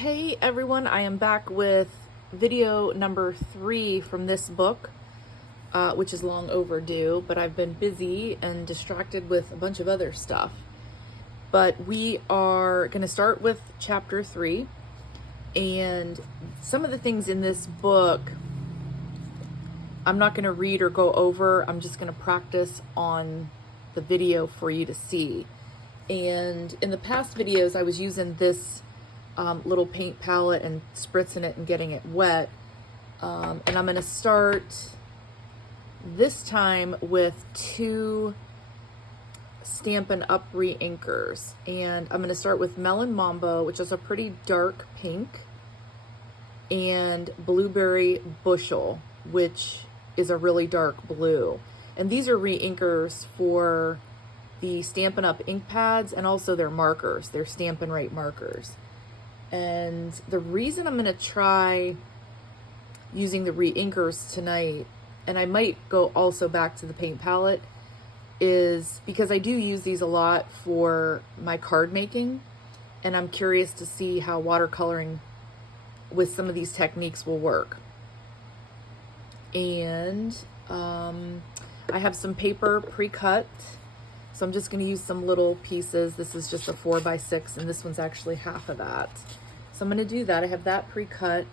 Hey everyone, I am back with video number 3 from this book, which is long overdue, but I've been busy and distracted with a bunch of other stuff. But we are going to start with chapter 3, and some of the things in this book I'm not going to read or go over. I'm just going to practice on the video for you to see. And in the past videos, I was using this little paint palette and spritzing it and getting it wet. And I'm going to start this time with 2 Stampin' Up! Re-inkers. And I'm going to start with Melon Mambo, which is a pretty dark pink, and Blueberry Bushel, which is a really dark blue. And these are re-inkers for the Stampin' Up! Ink pads and also their markers, their Stampin' Right markers. And the reason I'm going to try using the re-inkers tonight, and I might go also back to the paint palette, is because I do use these a lot for my card making, and I'm curious to see how watercoloring with some of these techniques will work. And I have some paper pre-cut, so I'm just going to use some little pieces. This is just a 4x6, and this one's actually half of that. So I'm going to do that. I have that pre-cut,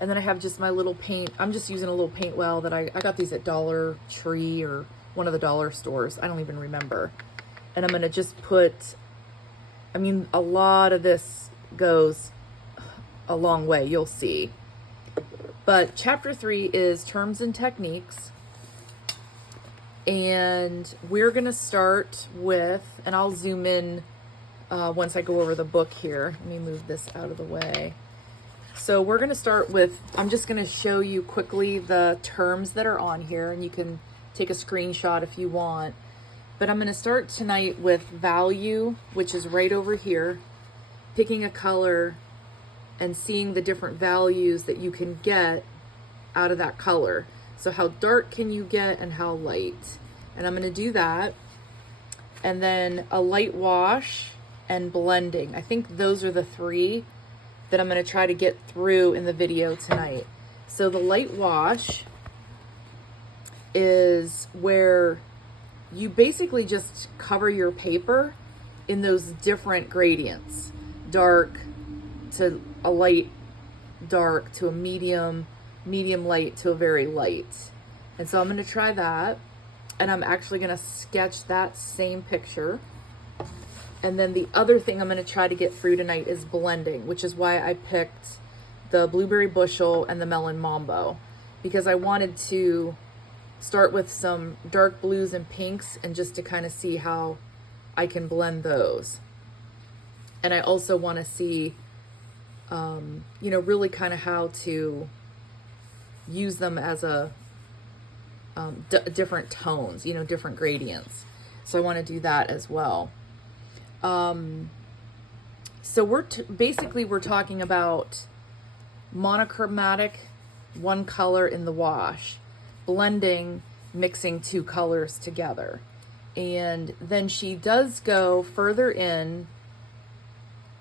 and then I have just my little paint. I'm just using a little paint well that I got these at Dollar Tree or one of the dollar stores. I don't even remember. And I'm going to just put, I mean, a lot of this goes a long way, you'll see. But chapter 3 is terms and techniques. And we're going to start with, and I'll zoom in once I go over the book here. Let me move this out of the way. So we're going to start with, I'm just going to show you quickly the terms that are on here, and you can take a screenshot if you want. But I'm going to start tonight with value, which is right over here, picking a color and seeing the different values that you can get out of that color. So how dark can you get and how light? And I'm going to do that. And then a light wash and blending. I think those are the 3 that I'm going to try to get through in the video tonight. So the light wash is where you basically just cover your paper in those different gradients. Dark to a light dark to a medium, medium light to a very light. And so I'm going to try that, and I'm actually going to sketch that same picture. And then the other thing I'm going to try to get through tonight is blending, which is why I picked the Blueberry Bushel and the Melon Mambo, because I wanted to start with some dark blues and pinks and just to kind of see how I can blend those. And I also want to see you know, really kind of how to use them as a different tones, you know, different gradients. So I want to do that as well. So basically we're talking about monochromatic, one color in the wash, blending, mixing 2 colors together. And then she does go further in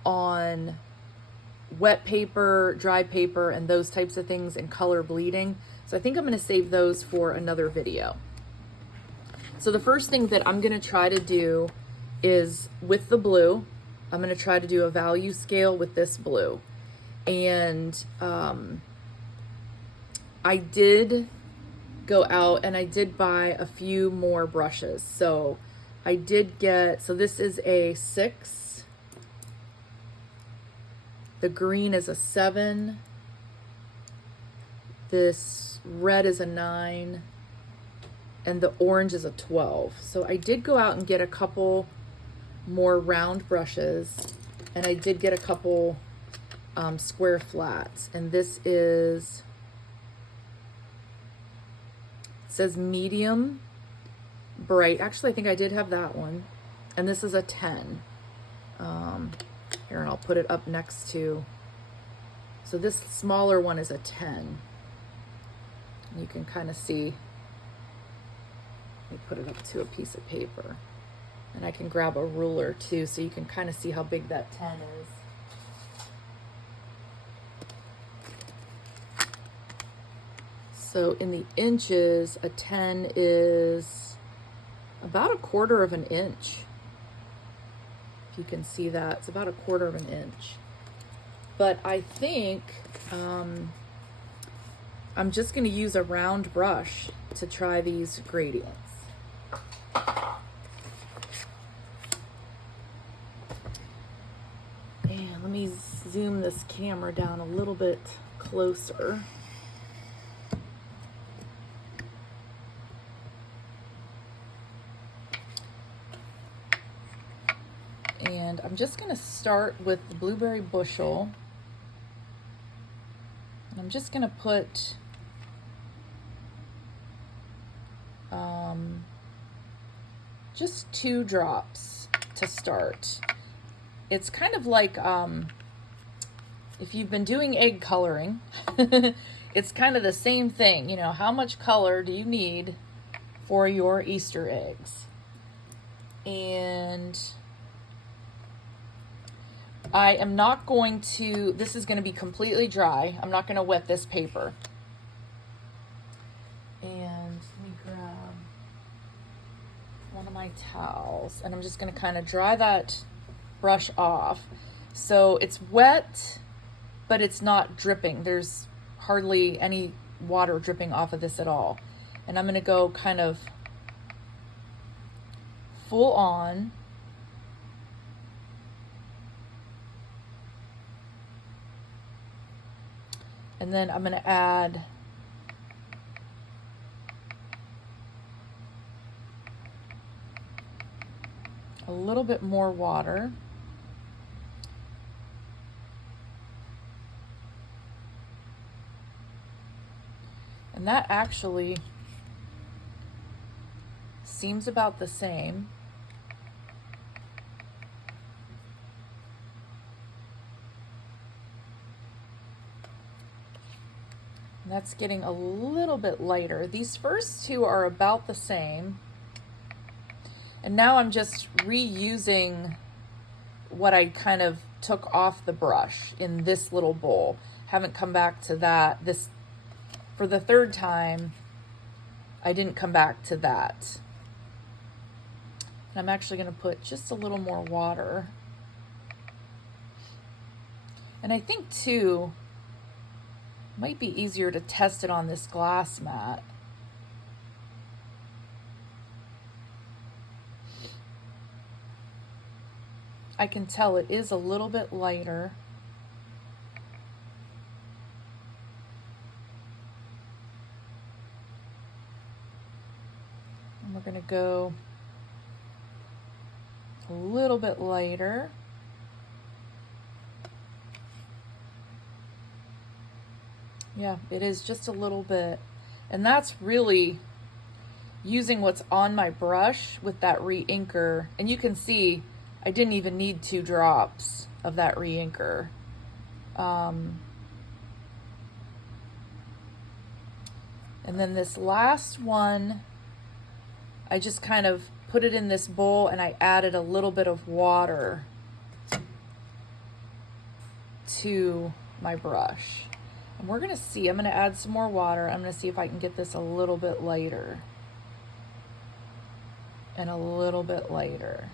on wet paper, dry paper, and those types of things, and color bleeding. So I think I'm going to save those for another video. So the first thing that I'm going to try to do is with the blue, I'm going to try to do a value scale with this blue. And I did go out and I did buy a few more brushes. So I did get, so this is a 6. The green is a 7. This red is a 9. And the orange is a 12. So I did go out and get a couple more round brushes. And I did get a couple square flats. And this is, it says medium bright. Actually, I think I did have that one. And this is a 10. Here, and I'll put it up next to, so this smaller one is a 10. You can kind of see, let me put it up to a piece of paper. And I can grab a ruler too, so you can kind of see how big that 10 is. So in the inches, a 10 is about 1/4 of an inch. If you can see that, it's about 1/4 of an inch. But I think I'm just going to use a round brush to try these gradients. And let me zoom this camera down a little bit closer. And I'm just going to start with the blueberry bushel. And I'm just going to put just 2 drops to start. It's kind of like if you've been doing egg coloring, it's kind of the same thing. You know, how much color do you need for your Easter eggs? And I am not going to, this is going to be completely dry. I'm not going to wet this paper. And let me grab one of my towels, and I'm just going to kind of dry that brush off. So it's wet, but it's not dripping. There's hardly any water dripping off of this at all. And I'm going to go kind of full on. And then I'm going to add a little bit more water. And that actually seems about the same. And that's getting a little bit lighter. These first 2 are about the same. And now I'm just reusing what I kind of took off the brush in this little bowl. Haven't come back to that. This, for the 3rd time, I didn't come back to that. And I'm actually going to put just a little more water. And I think too, might be easier to test it on this glass mat. I can tell it is a little bit lighter. And we're going to go a little bit lighter. Yeah, it is just a little bit. And that's really using what's on my brush with that re-inker. And you can see I didn't even need 2 drops of that re-inker. And then this last one, I just kind of put it in this bowl and I added a little bit of water to my brush. And we're gonna see, I'm gonna add some more water. I'm gonna see if I can get this a little bit lighter. And a little bit lighter.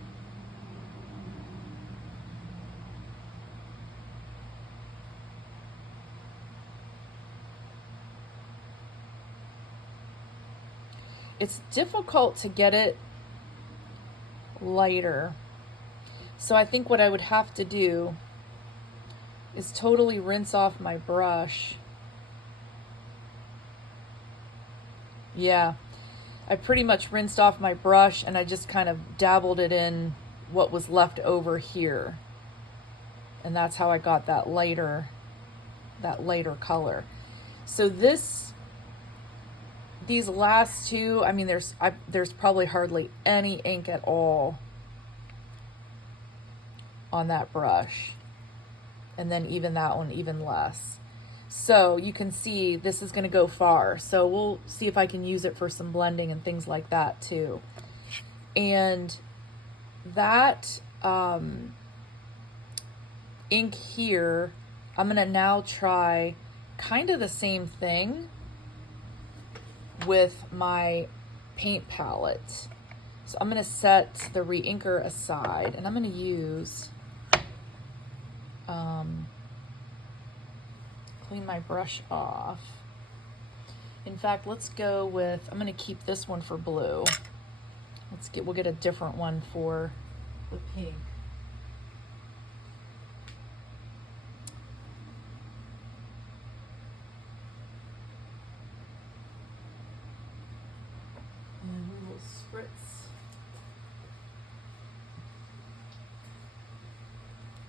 It's difficult to get it lighter. So I think what I would have to do is totally rinse off my brush. Yeah, I pretty much rinsed off my brush and I just kind of dabbled it in what was left over here. And that's how I got that lighter color. So these last 2, I mean, there's probably hardly any ink at all on that brush. And then even that one, even less. So you can see this is going to go far. So we'll see if I can use it for some blending and things like that too. And that ink here, I'm going to now try kind of the same thing. with my paint palette. So I'm going to set the re-inker aside, and I'm going to use, clean my brush off. In fact, let's go with, I'm going to keep this one for blue. We'll get a different one for the pink. And we will spritz.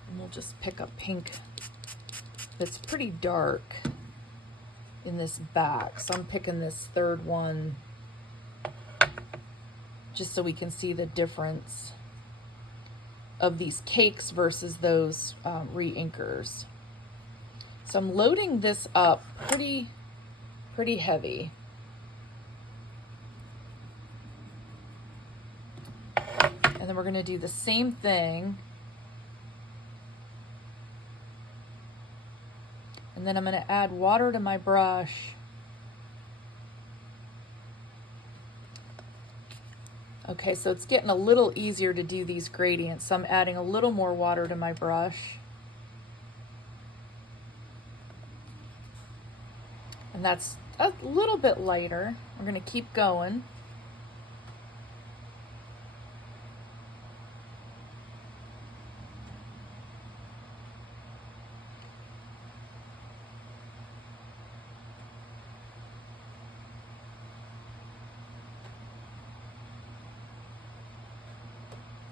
And we'll just pick a pink that's pretty dark in this back. So I'm picking this third one just so we can see the difference of these cakes versus those re-inkers. So I'm loading this up pretty heavy. And then we're going to do the same thing. And then I'm going to add water to my brush. Okay, so it's getting a little easier to do these gradients. So I'm adding a little more water to my brush. And that's a little bit lighter. We're going to keep going.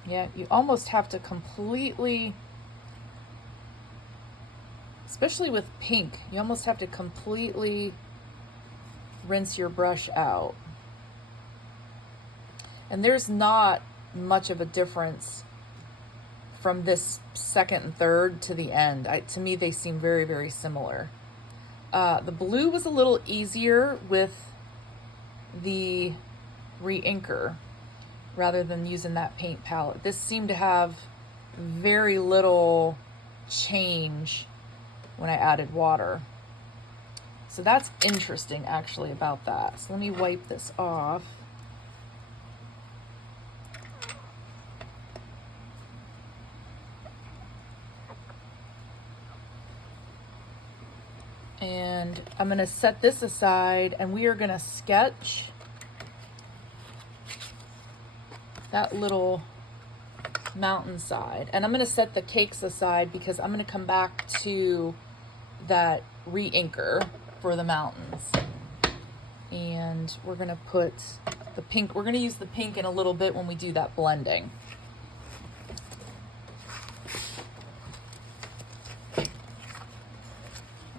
Yeah, you almost have to completely, especially with pink, you almost have to completely rinse your brush out. And there's not much of a difference from this second and third to the end. To me, they seem very similar. The blue was a little easier with the re-inker rather than using that paint palette. This seemed to have very little change when I added water. So that's interesting actually about that. So let me wipe this off. And I'm going to set this aside, and we are going to sketch that little mountainside. And I'm going to set the cakes aside because I'm going to come back to that re-inker for the mountains. And we're going to put the pink, we're going to use the pink in a little bit when we do that blending.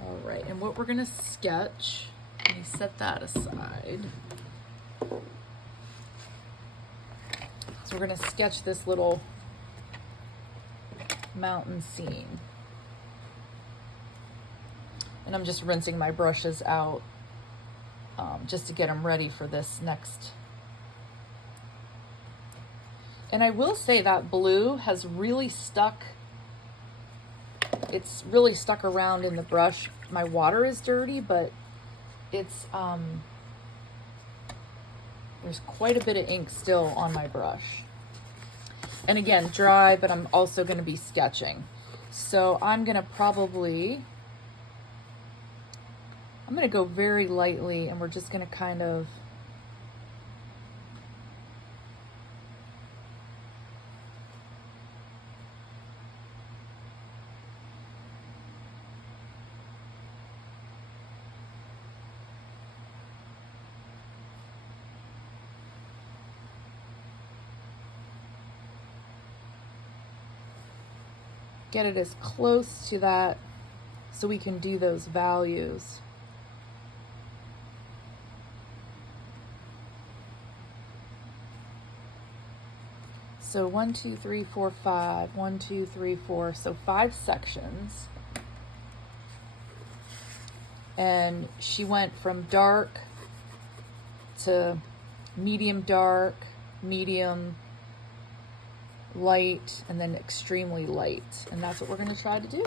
All right, and what we're going to sketch, let me set that aside. So we're going to sketch this little mountain scene. And I'm just rinsing my brushes out just to get them ready for this next. And I will say that blue has really stuck. It's really stuck around in the brush. My water is dirty, but it's there's quite a bit of ink still on my brush. And again, dry, but I'm also going to be sketching. So I'm going to go very lightly, and we're just going to kind of get it as close to that so we can do those values. So 1, 2, 3, 4, 5. 1, 2, 3, 4. So 5 sections. And she went from dark to medium dark, medium light, and then extremely light. And that's what we're going to try to do.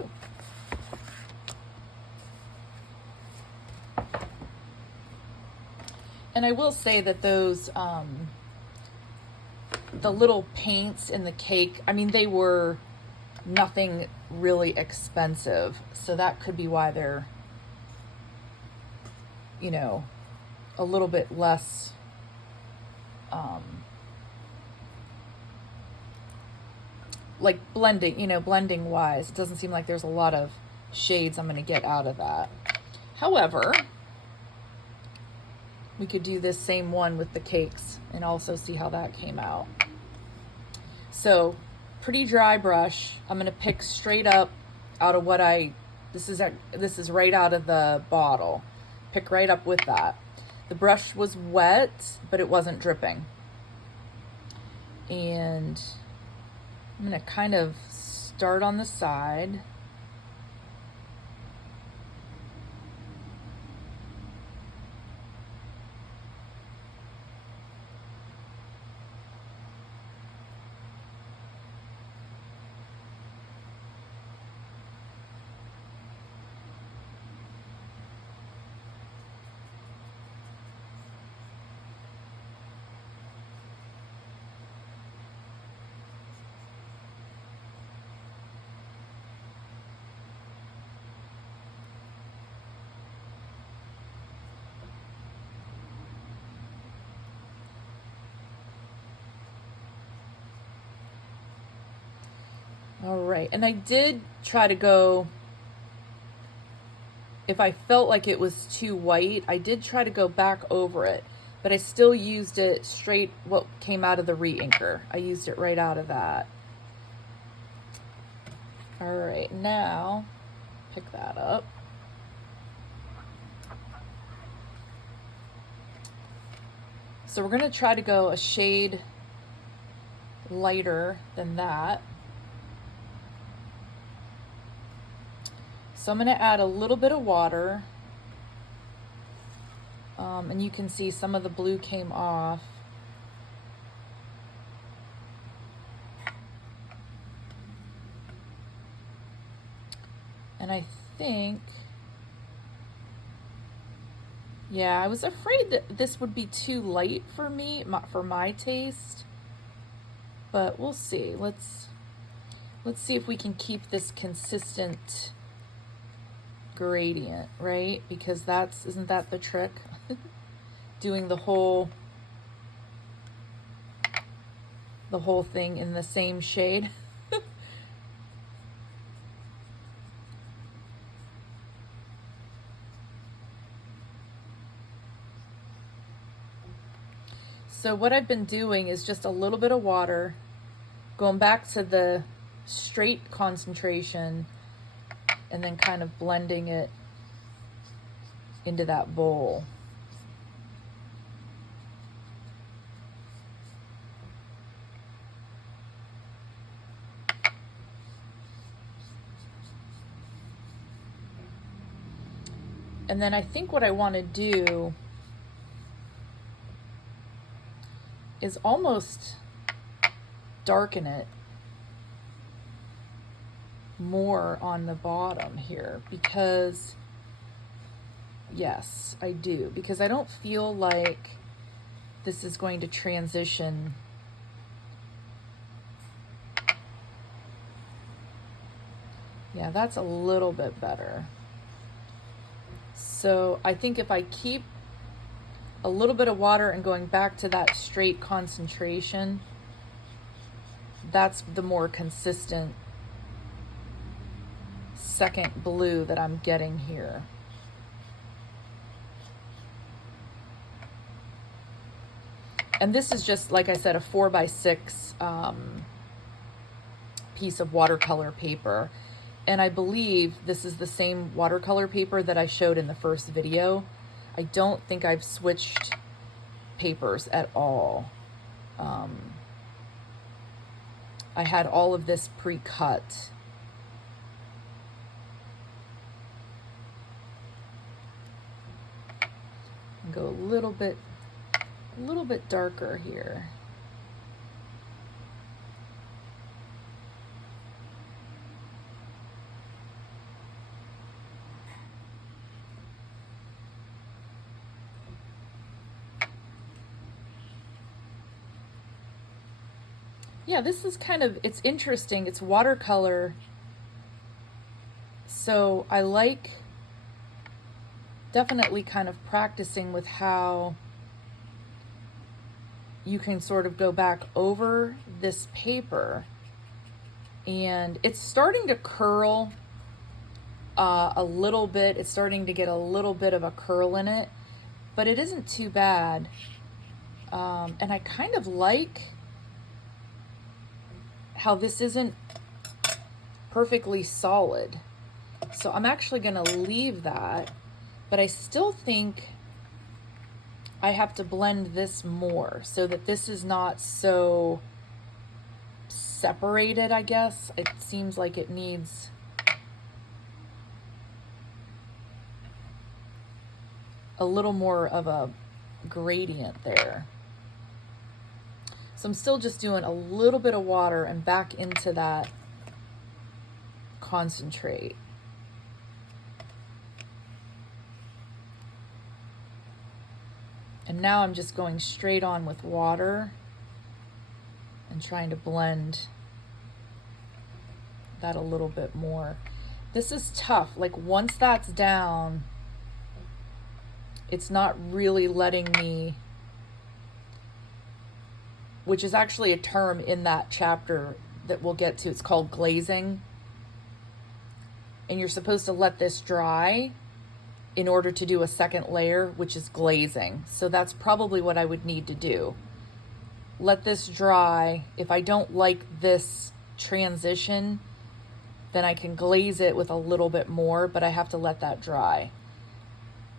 And I will say that those, the little paints in the cake, I mean, they were nothing really expensive. So that could be why they're, you know, a little bit less, like blending, you know, blending wise. It doesn't seem like there's a lot of shades I'm going to get out of that. However, we could do this same one with the cakes and also see how that came out. So, pretty dry brush. I'm going to pick straight up out of what this is right out of the bottle. Pick right up with that. The brush was wet, but it wasn't dripping. And I'm going to kind of start on the side. All right, and I did try to go, if I felt like it was too white, I did try to go back over it, but I still used it straight, what came out of the re-inker. I used it right out of that. All right, now pick that up. So we're gonna try to go a shade lighter than that. So I'm going to add a little bit of water, and you can see some of the blue came off. And I think, yeah, I was afraid that this would be too light for me, for my taste, but we'll see. Let's see if we can keep this consistent gradient, right? Because isn't that the trick? Doing the whole thing in the same shade. So what I've been doing is just a little bit of water, going back to the straight concentration, and then kind of blending it into that bowl. And then I think what I want to do is almost darken it more on the bottom here, because yes, I do, because I don't feel like this is going to transition Yeah, that's a little bit better. So I think if I keep a little bit of water and going back to that straight concentration, that's the more consistent second blue that I'm getting here. And this is just, like I said, a 4x6 piece of watercolor paper. And I believe this is the same watercolor paper that I showed in the first video. I don't think I've switched papers at all. I had all of this pre-cut. Go a little bit darker here. Yeah, this is kind of, it's interesting. It's watercolor. So I like definitely kind of practicing with how you can sort of go back over this paper, and it's starting to curl a little bit. It's starting to get a little bit of a curl in it, but it isn't too bad. And I kind of like how this isn't perfectly solid. So I'm actually gonna leave that, but I still think I have to blend this more so that this is not so separated, I guess. It seems like it needs a little more of a gradient there. So I'm still just doing a little bit of water and back into that concentrate. And now I'm just going straight on with water and trying to blend that a little bit more. This is tough. Like once that's down, it's not really letting me, which is actually a term in that chapter that we'll get to. It's called glazing. And you're supposed to let this dry in order to do a second layer, which is glazing. So that's probably what I would need to do. Let this dry. If I don't like this transition, then I can glaze it with a little bit more, but I have to let that dry.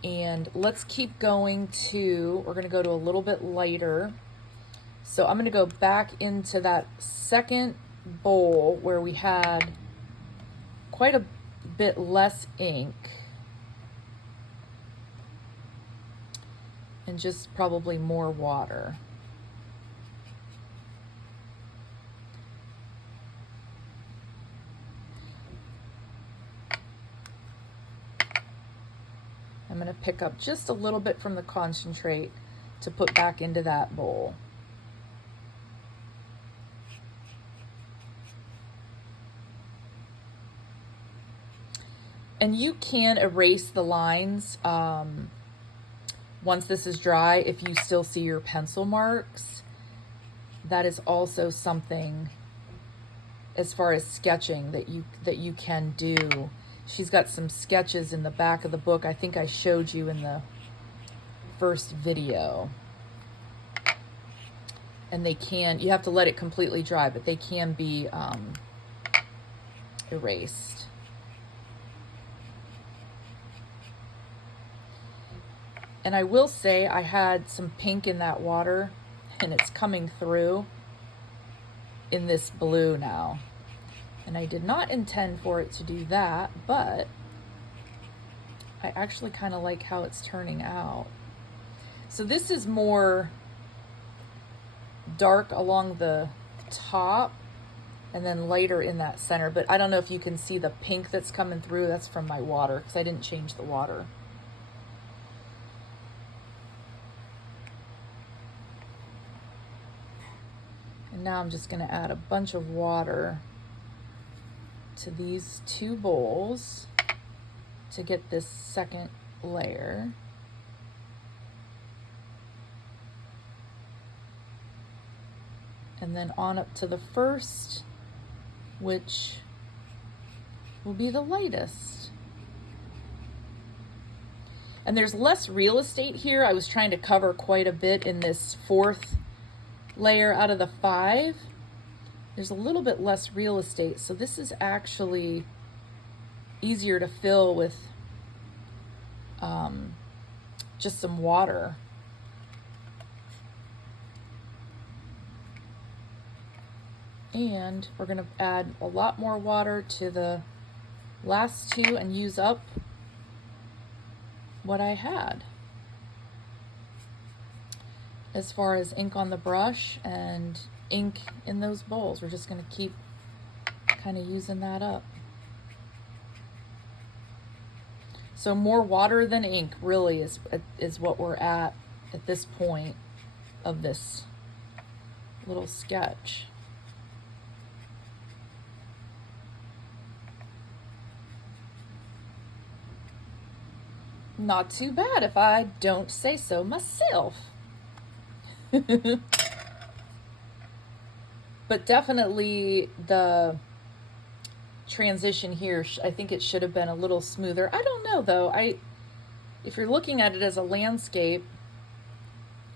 And let's keep going to, we're gonna go to a little bit lighter. So I'm gonna go back into that second bowl where we had quite a bit less ink. And just probably more water. I'm going to pick up just a little bit from the concentrate to put back into that bowl. And you can erase the lines once this is dry if you still see your pencil marks. That is also something as far as sketching that you can do. She's got some sketches in the back of the book. I think I showed you in the first video. And they can, you have to let it completely dry, but they can be erased. And I will say I had some pink in that water, and it's coming through in this blue now. And I did not intend for it to do that, but I actually kind of like how it's turning out. So this is more dark along the top and then lighter in that center, but I don't know if you can see the pink that's coming through. That's from my water because I didn't change the water. And now I'm just going to add a bunch of water to these two bowls to get this second layer. And then on up to the first, which will be the lightest. And there's less real estate here. I was trying to cover quite a bit in this fourth layer out of the 5. There's a little bit less real estate, so this is actually easier to fill with just some water. And we're going to add a lot more water to the last two and use up what I had as far as ink on the brush and ink in those bowls. We're just going to keep kind of using that up. So more water than ink really is what we're at this point of this little sketch. Not too bad if I don't say so myself. But definitely the transition here, I think it should have been a little smoother. I don't know though. If you're looking at it as a landscape,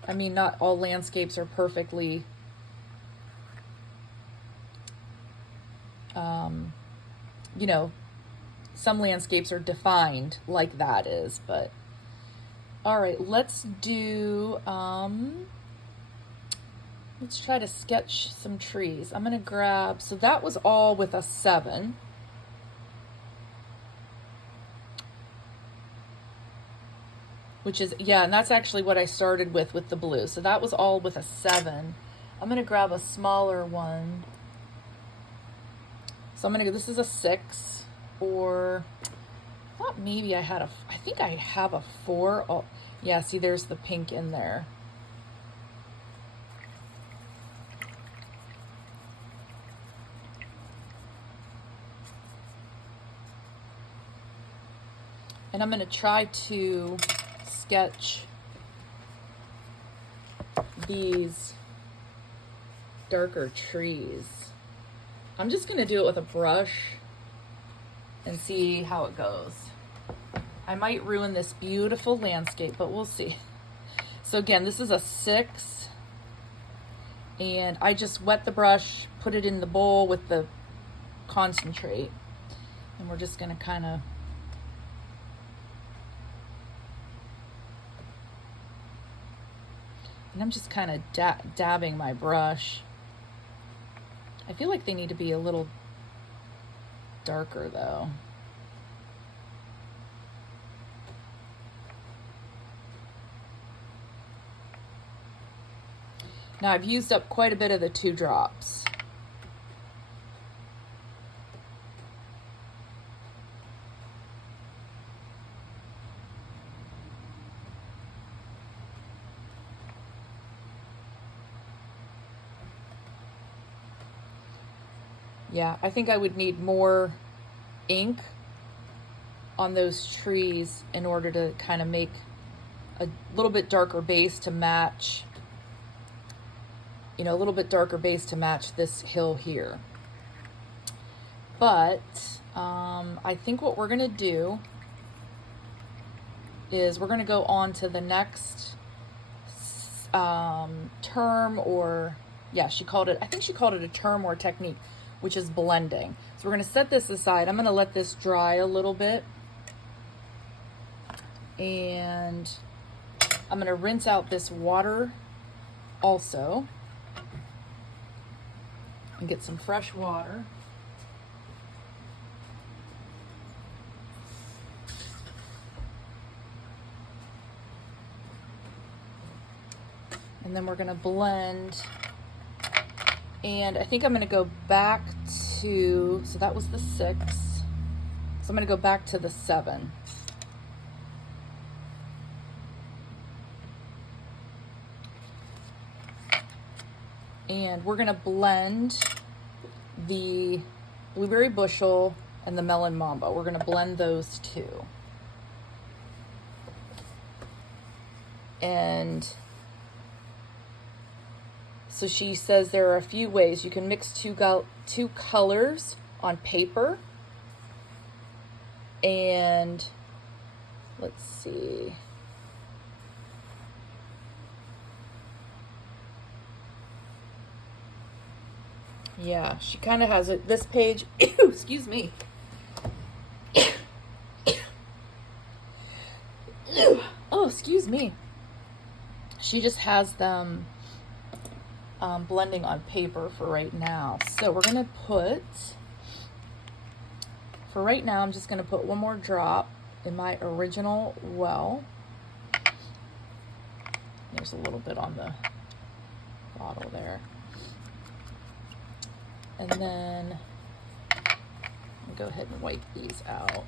I mean, not all landscapes are perfectly you know, some landscapes are defined like that is, but all right, let's do let's try to sketch some trees. I'm gonna grab, so that was all with a 7. Which is, yeah, and that's actually what I started with the blue. So that was all with a 7. I'm gonna grab a smaller one. So I'm gonna go, this is a 6, or I thought maybe I think I have a 4. Oh, yeah, see there's the pink in there. And I'm gonna try to sketch these darker trees. I'm just gonna do it with a brush and see how it goes. I might ruin this beautiful landscape, but we'll see. So again, this is a 6, and I just wet the brush, put it in the bowl with the concentrate, and we're just gonna kind of and I'm just kind of dabbing my brush. I feel like they need to be a little darker though. Now I've used up quite a bit of the 2 drops. Yeah, I think I would need more ink on those trees in order to kind of make a little bit darker base to match, you know, a little bit darker base to match this hill here. But I think what we're gonna do is we're gonna go on to the next term, or yeah, I think she called it a term or technique, which is blending. So we're gonna set this aside. I'm gonna let this dry a little bit, and I'm gonna rinse out this water also and get some fresh water. And then we're gonna blend. And I think I'm gonna go back to, so that was the 6. So I'm gonna go back to the 7. And we're gonna blend the blueberry bushel and the melon mambo. We're gonna blend those 2. And so she says there are a few ways you can mix two colors on paper. And let's see. Yeah, she kind of has it. This page, excuse me. Oh, excuse me. She just has them blending on paper for right now. So we're gonna put, for right now, I'm just gonna put 1 more drop in my original well. There's a little bit on the bottle there. And then I'll go ahead and wipe these out.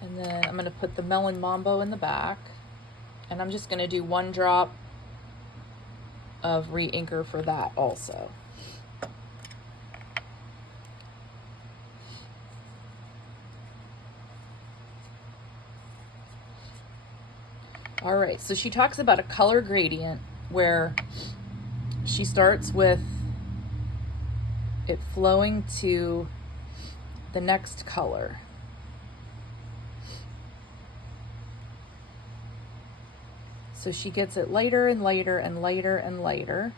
And then I'm going to put the melon mambo in the back, and I'm just going to do 1 drop of re-inker for that also. All right, so she talks about a color gradient where she starts with it flowing to the next color. So she gets it lighter and lighter and lighter and lighter.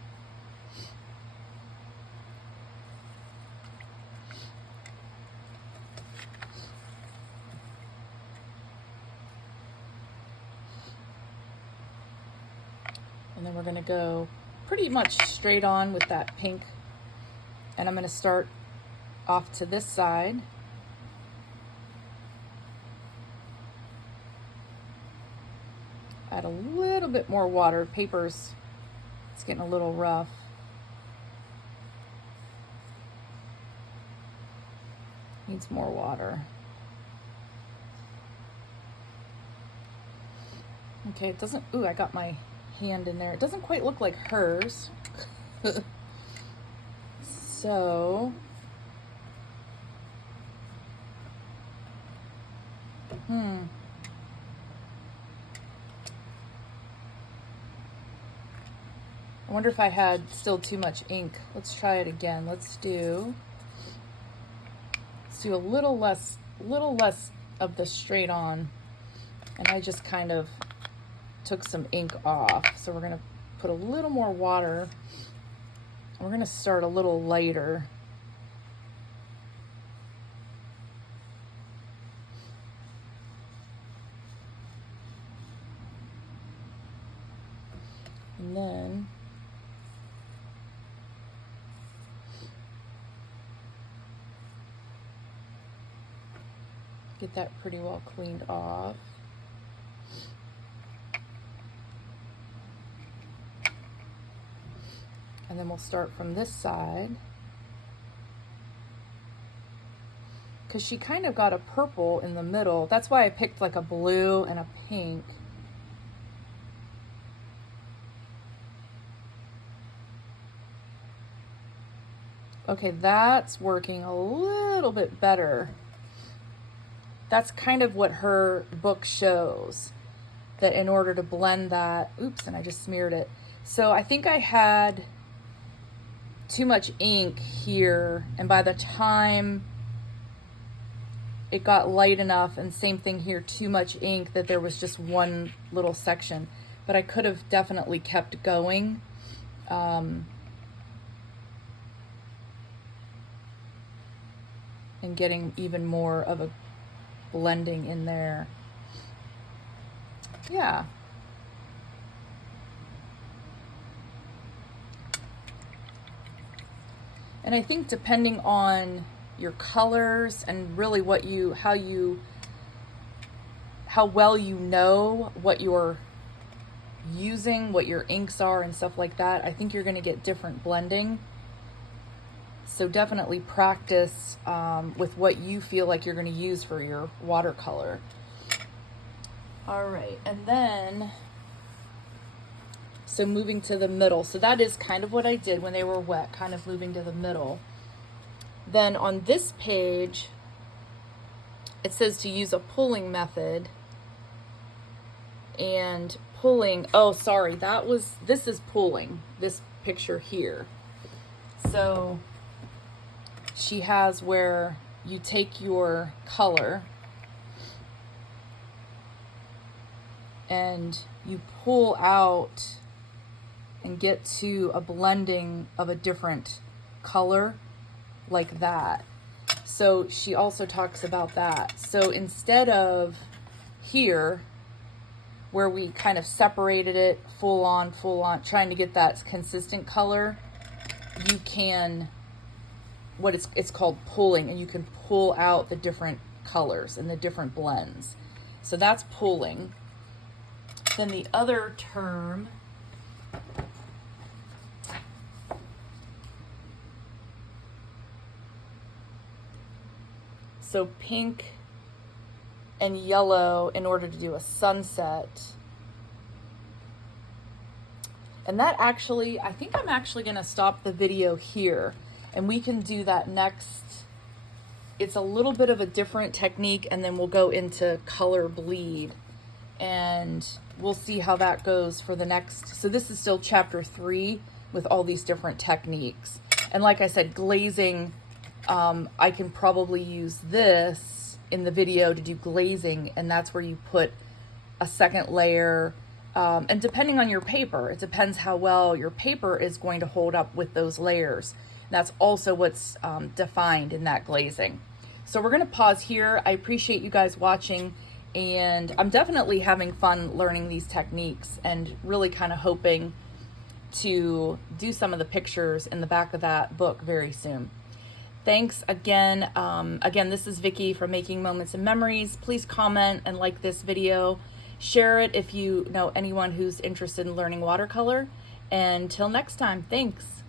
And then we're going to go pretty much straight on with that pink. And I'm going to start off to this side. Add a little bit more water. Paper's, it's getting a little rough. Needs more water. Okay, it doesn't, ooh, I got my hand in there. It doesn't quite look like hers. So, I wonder if I had still too much ink. Let's try it again. Let's do a little less of the straight on. And I just kind of took some ink off. So we're gonna put a little more water. We're gonna start a little lighter. And then get that pretty well cleaned off. And then we'll start from this side. Because she kind of got a purple in the middle. That's why I picked like a blue and a pink. Okay, that's working a little bit better. That's kind of what her book shows. That in order to blend that, oops, and I just smeared it. So I think I had too much ink here, and by the time it got light enough, and same thing here, too much ink, that there was just one little section. But I could have definitely kept going. And getting even more of a blending in there. Yeah. And I think depending on your colors and really what you, how well you know what you're using, what your inks are and stuff like that, I think you're going to get different blending. So definitely practice with what you feel like you're going to use for your watercolor. All right, and then, so moving to the middle. So that is kind of what I did when they were wet, kind of moving to the middle. Then on this page, it says to use a pulling method. And pulling, oh, sorry, this is pulling, this picture here. So she has where you take your color and you pull out and get to a blending of a different color like that. So she also talks about that. So instead of here, where we kind of separated it full on, trying to get that consistent color, you can, it's called pulling, and you can pull out the different colors and the different blends. So that's pulling. Then the other term so pink and yellow in order to do a sunset. And that actually, I think I'm actually going to stop the video here, and we can do that next. It's a little bit of a different technique, and then we'll go into color bleed. And we'll see how that goes for the next. So this is still chapter 3 with all these different techniques. And like I said, glazing, I can probably use this in the video to do glazing, and that's where you put a second layer. And depending on your paper, it depends how well your paper is going to hold up with those layers. And that's also what's defined in that glazing. So we're going to pause here. I appreciate you guys watching, and I'm definitely having fun learning these techniques and really kind of hoping to do some of the pictures in the back of that book very soon. Thanks again. Again, this is Vicki from Making Moments and Memories. Please comment and like this video. Share it if you know anyone who's interested in learning watercolor. And until next time, thanks.